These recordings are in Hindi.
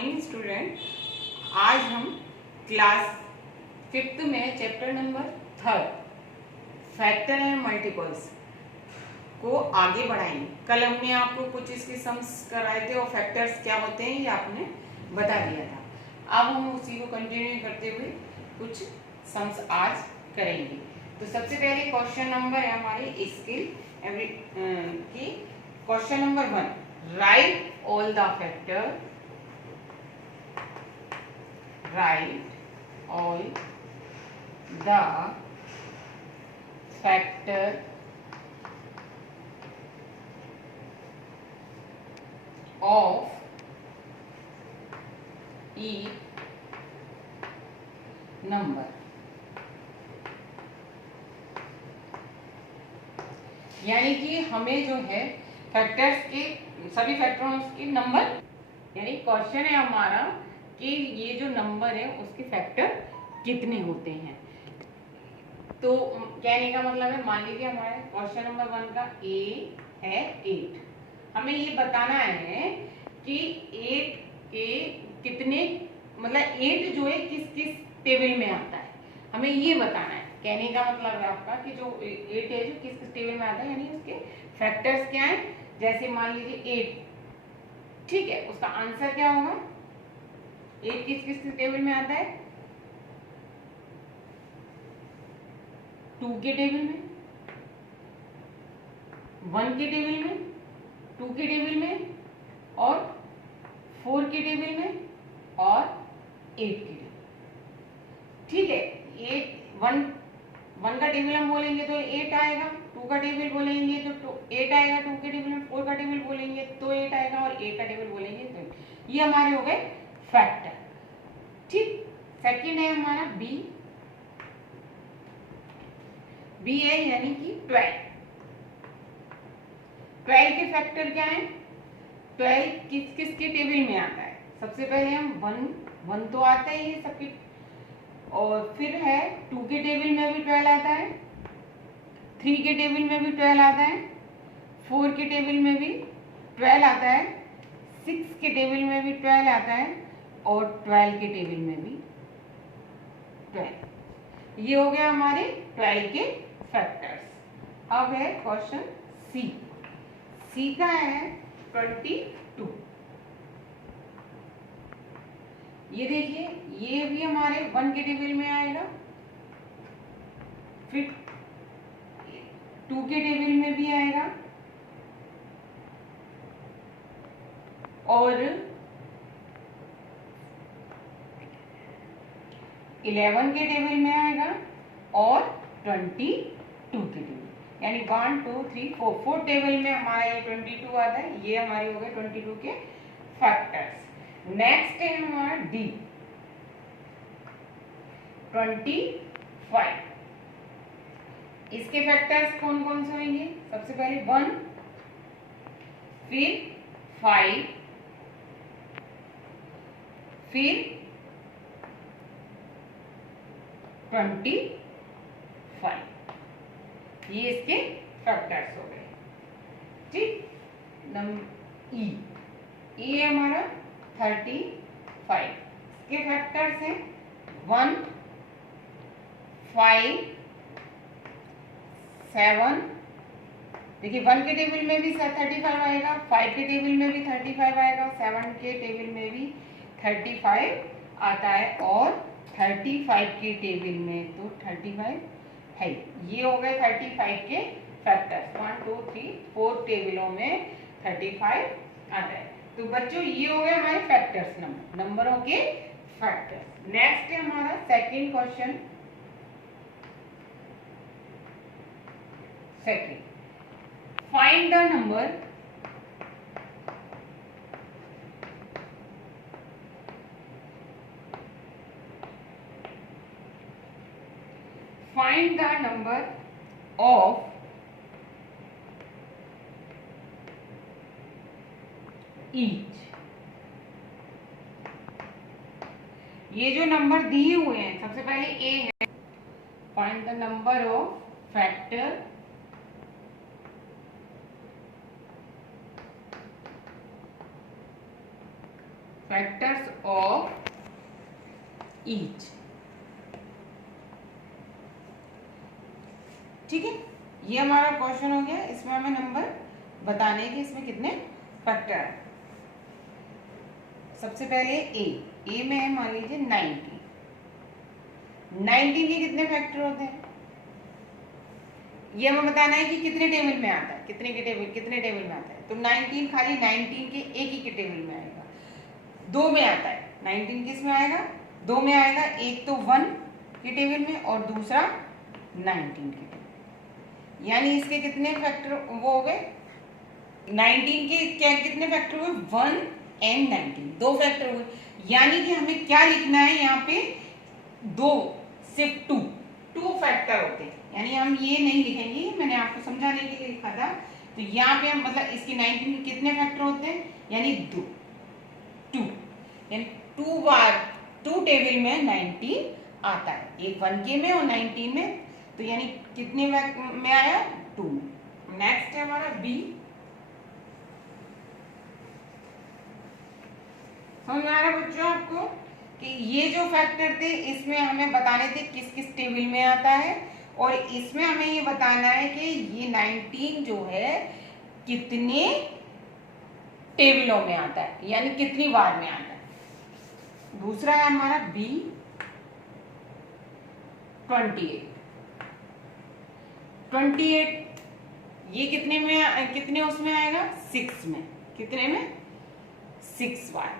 Morning student. आज हम क्लास 5th में chapter number 3 factor and multiples को आगे बढ़ाएंगे। कल हमने आपको कुछ इसके सम्स कराए थे और फैक्टर्स क्या होते हैं ये आपने बता दिया था। अब हम उसी को कंटिन्यू करते हुए कुछ सम्स आज करेंगे। तो सबसे पहले क्वेश्चन नंबर है हमारी स्किल की question number 1, right all the factor, write all the factor of each number। यानी कि हमें जो है फैक्टर्स के सभी फैक्टर्स के नंबर, यानी क्वेश्चन है हमारा कि ये जो नंबर है उसके फैक्टर कितने होते हैं। तो कहने का मतलब है, मान लीजिए हमारे क्वेश्चन नंबर 1 का ए है 8। हमें ये बताना है कि 8 के कितने, मतलब 8 जो है किस किस टेबल में आता है, हमें ये बताना है। कहने का मतलब है आपका कि जो 8 है जो किस किस टेबल में आता है, यानी उसके फैक्टर्स क्या है। जैसे मान लीजिए 8, ठीक है, उसका आंसर क्या होगा। 8 किस किस टेबल में आता है, 2 के टेबल में, 1 के टेबल में, 2 के टेबल में और 4 के टेबल में और 8 के टेबल। ठीक है, 1 का टेबल हम बोलेंगे तो 8 आएगा, 2 का टेबल बोलेंगे तो 8 आएगा, 2 के टेबल में 4 का टेबल बोलेंगे तो 8 आएगा और 8 का टेबल बोलेंगे तो ये हमारे हो गए फैक्टर। ठीक, सेकंड है हमारा बी है यानी कि 12। 12 के फैक्टर क्या है, 12 किस किस के टेबल में आता है। सबसे पहले हम 1 तो आता है ये सबके, और फिर है 2 के टेबल में भी 12 आता है, 3 के टेबल में भी 12 आता है, 4 के टेबल में भी 12 आता है, 6 के टेबल में भी 12 आता है और 12 के टेबल में भी 12। ये हो गया हमारे 12 के फैक्टर्स। अब है क्वेश्चन सी का है 22। ये देखिए, ये भी हमारे 1 के टेबल में आएगा, फिर 2 के टेबल में भी आएगा और 11 के टेबल में आएगा और 22 के टेबल, यानी 1 2 3 4 टेबल में हमारा ये 22 आता है। ये हमारे हो गए 22 के फैक्टर्स। नेक्स्ट है हमारा डी 25। इसके फैक्टर्स कौन कौन से होंगे। सबसे पहले 1, फिर 5, फिर 25। ये इसके फैक्टर्स हो गए। ठीक, ई है हमारा 35। इसके फैक्टर्स हैं 1, 5, 7। देखिए 1 के टेबल में भी 35 आएगा, 5 के टेबल में भी 35 आएगा, 7 के टेबल में भी 35 आता है और 35 के टेबल में तो 35 है। ये हो गए 35 के फैक्टर्स। 1 2 3 4 टेबलों में 35 आता है। तो बच्चों ये हो गए हमारे फैक्टर्स, नंबरों के फैक्टर्स। नेक्स्ट है हमारा second question. Second, find the number of each। ये जो नंबर दिए हुए हैं, सबसे पहले ए है, find the number of factor factors of each. ठीक है, ये हमारा क्वेश्चन हो गया। इसमें हमें नंबर बताने कि इसमें कितने फैक्टर है। सबसे पहले ए में है मान लीजिए 19। 19 के कितने फैक्टर होते हैं ये हमें बताना है कि कितने टेबल में आता है, कितने टेबल में आता है। तो 19 खाली 19 के एक ही के टेबल में आएगा, 2 में आता है। 19 किस में आएगा, 2 में आएगा। एक तो 1 के टेबल में और दूसरा 19 के टेबल। यानी इसके कितने फैक्टर वो हो गए, 19 के क्या कितने फैक्टर हुए, 1 एंड 19, 2 फैक्टर हुए। यानी कि हमें क्या लिखना है यहाँ पे, 2 सिर्फ 2 फैक्टर होते हैं। यानी हम ये नहीं लिखेंगे, मैंने आपको समझाने के लिए लिखा था। तो यहाँ पे हम मतलब इसकी 19 के कितने फैक्टर होते हैं, यानी 2 यानी 2 बार 2 टेबल में 19 आता है, एक 1 के में और 19 में। तो यानी कितने में आया, 2। नेक्स्ट है हमारा बी। समझ में आ रहा है बच्चों आपको कि ये जो फैक्टर थे इसमें हमें बताने थे किस किस टेबल में आता है, और इसमें हमें ये बताना है कि ये 19 जो है कितने टेबलों में आता है, यानी कितनी बार में आता है। दूसरा है हमारा बी 28। ये कितने उसमें आएगा, 6 में। कितने में, 6 बार।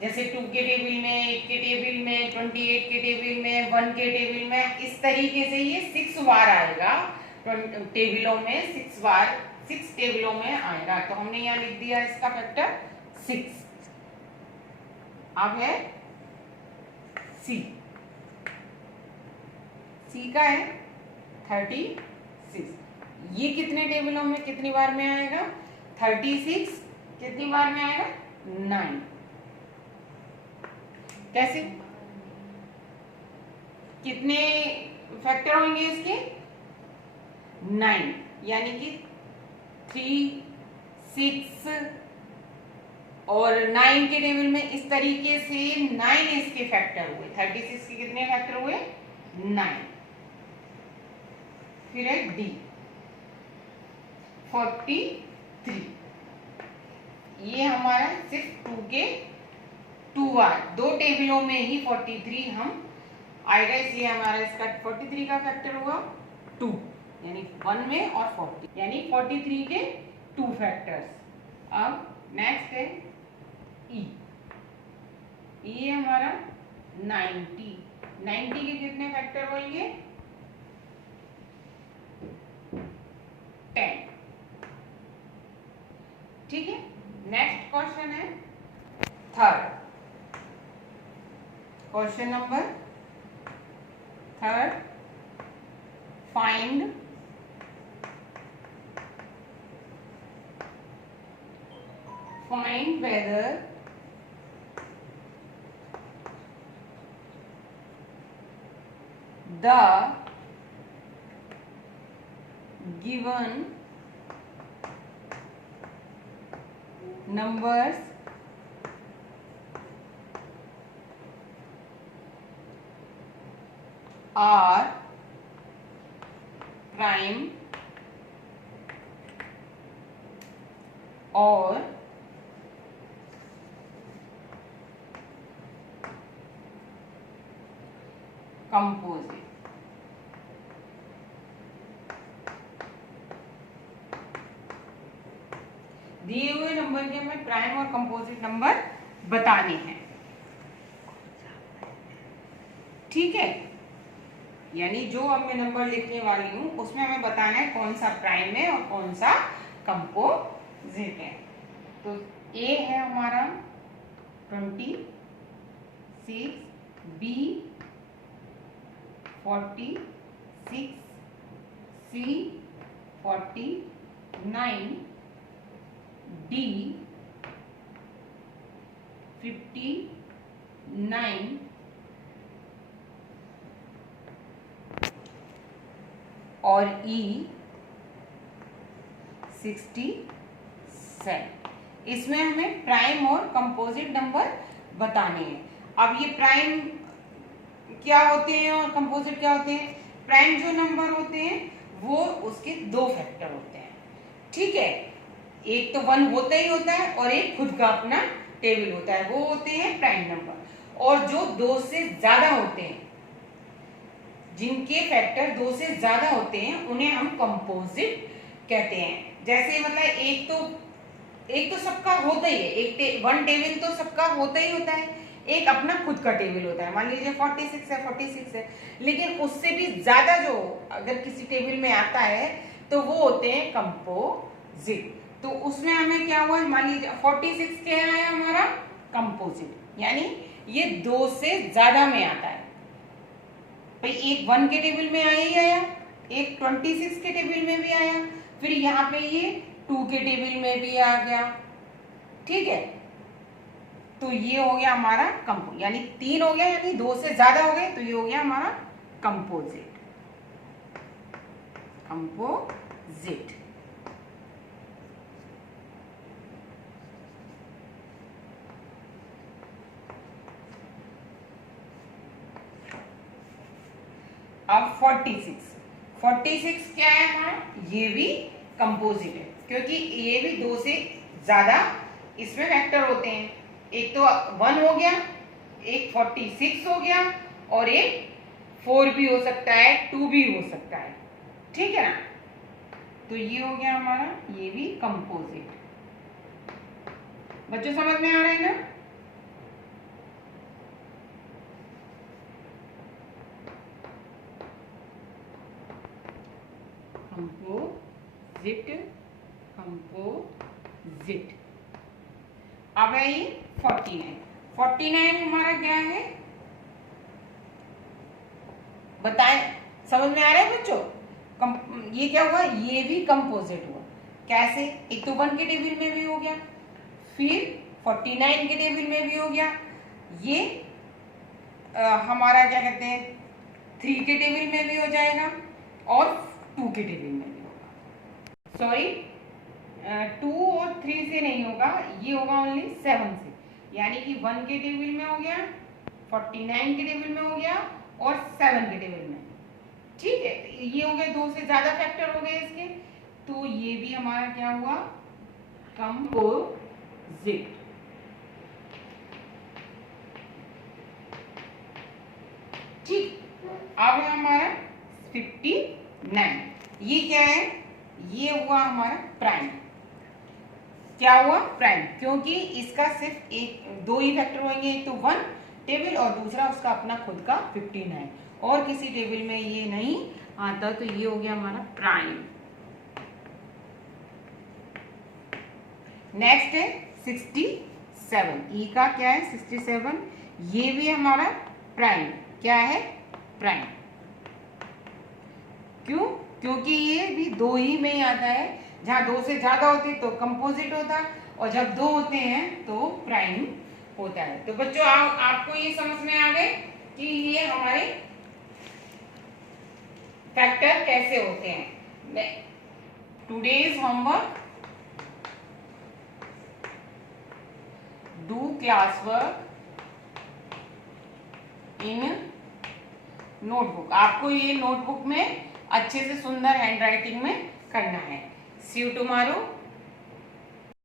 जैसे 2 के टेबल में, 8 के टेबल में, 28 के टेबल में, 1 के टेबल में, इस तरीके से ये 6 बार आएगा टेबलों में, 6 बार 6 टेबलों में आएगा। तो हमने यहाँ लिख दिया इसका फैक्टर 6। अब है सी का है 36। ये कितने टेबलों में कितनी बार में आएगा, 36 कितनी बार में आएगा, 9। कैसे, कितने फैक्टर होंगे इसके, 9। यानी कि 3, 6 और 9 के टेबल में इस तरीके से 9 इसके फैक्टर हुए। 36 के कितने फैक्टर हुए, 9। फिर है डी 43। ये हमारा सिर्फ 2 के 2 बार, 2 टेबलों में ही 43 हम आएगा, इसलिए हमारा इसका 43 का फैक्टर हुआ 2, यानी 1 में और 40, यानी 43 के 2 फैक्टर्स। अब नेक्स्ट है ई है हमारा 90 के कितने फैक्टर होंगे, 10। ठीक है, नेक्स्ट क्वेश्चन है third. Question number 3, find whether the given numbers are prime or composite। दिए हुए नंबर के हमें प्राइम और कंपोजिट नंबर बताने हैं। ठीक है, यानी जो अब मैं नंबर लिखने वाली हूं उसमें हमें बताना है कौन सा प्राइम है और कौन सा कंपोजिट है। तो ए है हमारा 26, बी 46, सी 49, डी 59 और ई 67। इसमें हमें प्राइम और कंपोजिट नंबर बताने हैं। अब ये प्राइम क्या होते हैं और कंपोजिट क्या होते हैं? प्राइम जो नंबर होते हैं वो उसके दो फैक्टर होते हैं, ठीक है। एक तो 1 होता ही होता है और एक खुद का अपना टेबल होता है, वो होते हैं प्राइम नंबर। और जो 2 से ज्यादा होते हैं, जिनके फैक्टर 2 से ज्यादा होते हैं, उन्हें हम कंपोजिट कहते हैं। जैसे मतलब एक तो सबका होता ही है, एक 1 टेबल तो सबका होता ही होता है, एक अपना खुद का टेबल होता है। मान लीजिए 46 है, लेकिन उससे भी ज्यादा जो अगर किसी टेबल में आता है तो वो होते हैं कंपोजिट। तो उसमें हमें क्या हुआ, मान लीजिए 46 क्या है हमारा कंपोजिट, यानी ये 2 से ज्यादा में आता है। भाई एक 1 के टेबल में आया ही आया, एक 26 के टेबल में भी आया, फिर यहाँ पे ये 2 के टेबल में भी आ गया, ठीक है। तो ये हो गया हमारा कंपो, यानी 3 हो गया, यानी 2 से ज्यादा हो गए, तो ये हो गया हमारा कंपोजिट। कंपोजिट अब 46 क्या है हमारा, ये भी कंपोजिट है, क्योंकि ये भी 2 से ज्यादा इसमें फैक्टर होते हैं। एक तो 1 हो गया, एक 46 हो गया, और एक 4 भी हो सकता है, 2 भी हो सकता है, ठीक है ना। तो ये हो गया हमारा, ये भी कंपोजिट। बच्चों समझ में आ रहा है ना? कंपोजिट। अब है ये 49 हमारा क्या है बताएं, समझ में आ रहा है बच्चों? ये क्या हुआ, ये भी कंपोजिट हुआ। कैसे? एक तो 1 के टेबल में भी हो गया, फिर 49 के टेबल में भी हो गया, ये हमारा क्या कहते हैं 3 के टेबल में भी हो जाएगा, और 2 के टेबल में भी होगा। सॉरी, 2 और 3 से नहीं होगा, ये होगा ओनली 7 से, यानी कि 1 के टेबल में हो गया, 49 के टेबल में हो गया, और 7 के टेबल में, ठीक है। ये हो गए 2 से ज्यादा फैक्टर हो गए इसके, तो ये भी हमारा क्या हुआ, कंपोजिट। ठीक, अब है हमारा 59। ये क्या है, ये हुआ हमारा प्राइम। क्या हुआ, प्राइम, क्योंकि इसका सिर्फ दो ही फैक्टर होंगे, एक तो 1 टेबल और दूसरा उसका अपना खुद का 59, और किसी टेबल में ये नहीं आता, तो ये हो गया हमारा प्राइम। नेक्स्ट है 67, ई का क्या है 67, ये भी हमारा प्राइम। क्या है, प्राइम। क्यों? क्योंकि ये भी 2 ही में ही आता है, जहां 2 से ज्यादा होती तो कंपोजिट होता, और जब 2 होते हैं तो प्राइम होता है। तो बच्चों आपको ये समझ में आ गए कि ये हमारे फैक्टर कैसे होते हैं। Today's homework, do class work in notebook. आपको ये नोटबुक में अच्छे से सुंदर हैंडराइटिंग में करना है। सी यू टुमारो।